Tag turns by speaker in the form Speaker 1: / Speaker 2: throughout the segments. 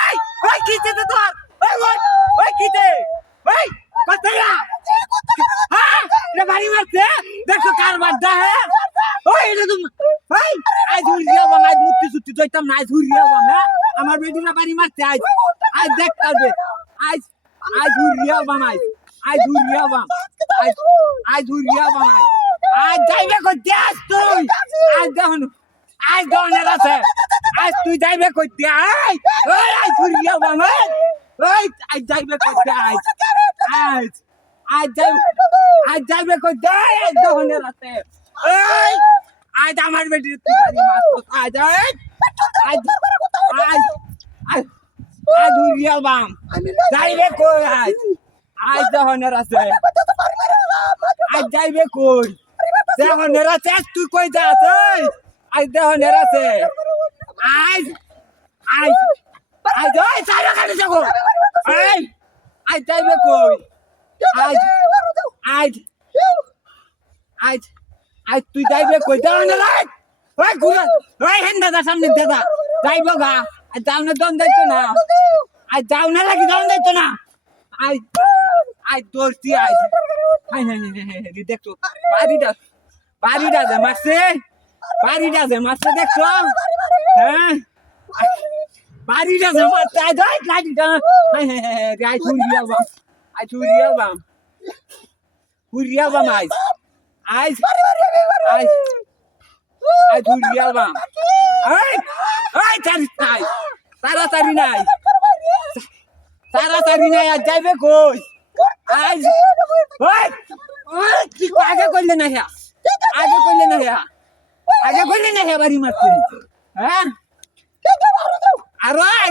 Speaker 1: এই ওই কিতে তো তোর ওই ওই ওই কিতে ওই পাতায়া হ্যাঁ রে বাড়ি মারতে দেখো কার মারদা হ্যাঁ। ওই, এটা তুমি ভাই আজ হুরিয়া বাবা আজ মুক্তি সুতি দইতাম না, আজ হুরিয়া হ্যাঁ। বাবা আমার বেডিরা বাড়ি মারতে আজ।
Speaker 2: আজ দেখ
Speaker 1: পারবে আজ আজ হুরিয়া বাবা আজ হুরিয়া বাবা
Speaker 2: আজ
Speaker 1: আজ হুরিয়া বাবা আজ যাইবে কই? দেখ তুই। আজ দেখুন আজ দনের আছে
Speaker 2: আজ
Speaker 1: তুই যাইবে করতে আজ ওই আজ ঘুরিয়ে আজ ওই, আজ যাইবে করতে আজ আজ আজ যাইবে আজ যাইবে করতে আজ দনের আছে ওই, আজ আমার বেটির তুই বাড়ি মারতো। আজ আজ
Speaker 2: আজ আজ
Speaker 1: আজ আজ ঘুরিয়ে বাম
Speaker 2: যাইবে কই আজ?
Speaker 1: আজ দহনের আছে
Speaker 2: আজ
Speaker 1: যাইবে কই?
Speaker 2: দহনের
Speaker 1: আছে তুই কই যা আছে আজ দহনের আছে আজ আজ আজ ওই সারা কাটে যাব?
Speaker 2: আজ
Speaker 1: আজ যাইবে কই?
Speaker 2: আজ
Speaker 1: আজ আজ আজ তুই যাইবে কই? দহনের আজ ওই ঘুরা, ওই হেন দাদা, সামনে দাদা যাইব গা আজ যাওনে দম যাইতো না। আজ যাওনে লাগি, দম যাইতো না। আজ আজ দৌড়ছি আজ হাই হাই হাই হাই দেখছ বাড়িটা বাড়িটা মারছে। বাড়িটা যে মারছে দেখছ? হ্যাঁ? বাড়িটা মারছে আজ ওই লাঠিটা আজ হুরিয়া বাম আজ হুরিয়া বাম হুরিয়া বাম আজ আজ
Speaker 2: আজ আজ হুরিয়া বাম
Speaker 1: এই এই তারি নাই তাড়াতাড়ি নাই। তাড়াতাড়ি নাই আজ যাইবে কই?
Speaker 2: ওই
Speaker 1: ওই, কি আগে করলে না হ্যাঁ?
Speaker 2: আগে করলে না
Speaker 1: হ্যাঁ?
Speaker 2: আগে
Speaker 1: করলে না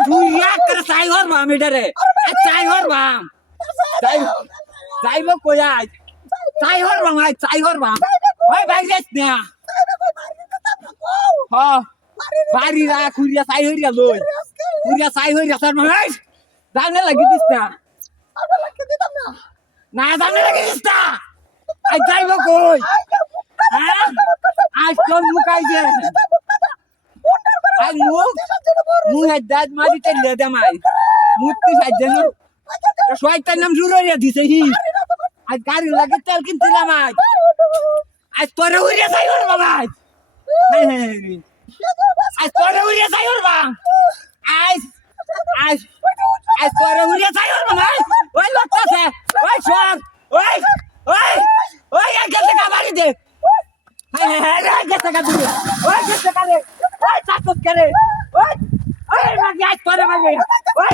Speaker 1: হুরিয়া করে? চাই হর বাম এটারে। চাই হর বাম।
Speaker 2: যাই
Speaker 1: যাইব কই আজ চাই হর বাম আজ চাই হর বাম। ওই ভাই যাস না। হ্যাঁ
Speaker 2: বাড়ি রা
Speaker 1: খুরিয়া চাই হইয়া লই। খুরিয়া চাই হইয়া তোর মাই জানে লাগি দিস না। না জানে লাগি দিস না। আজ যাইব কই? হ্যাঁ? আজ তোর মুখ আইছে
Speaker 2: আজ
Speaker 1: মুখ? মুখের দাঁত মারিতে লেদে মাই। মুখ তুই সাইছে না শয়তার নাম জুড়ে দিছে, হি। আজ গাড়ি লাগে তেল কিনছিলাম আজ। আজ তোরে উড়িয়ে যাই ওর বাবা আজ। তোরে উড়িয়ে যাই ওর বাবা। আজ আজ আজ তোরে উড়িয়ে যাই ওর বাবা। ওই লটকাছে ওই সব ওই ওই ওই এক গেছে কাবারি দে হ্যাঁ হ্যাঁ হ্যাঁ এক গেছে কাবারি দে ওই ওই ওই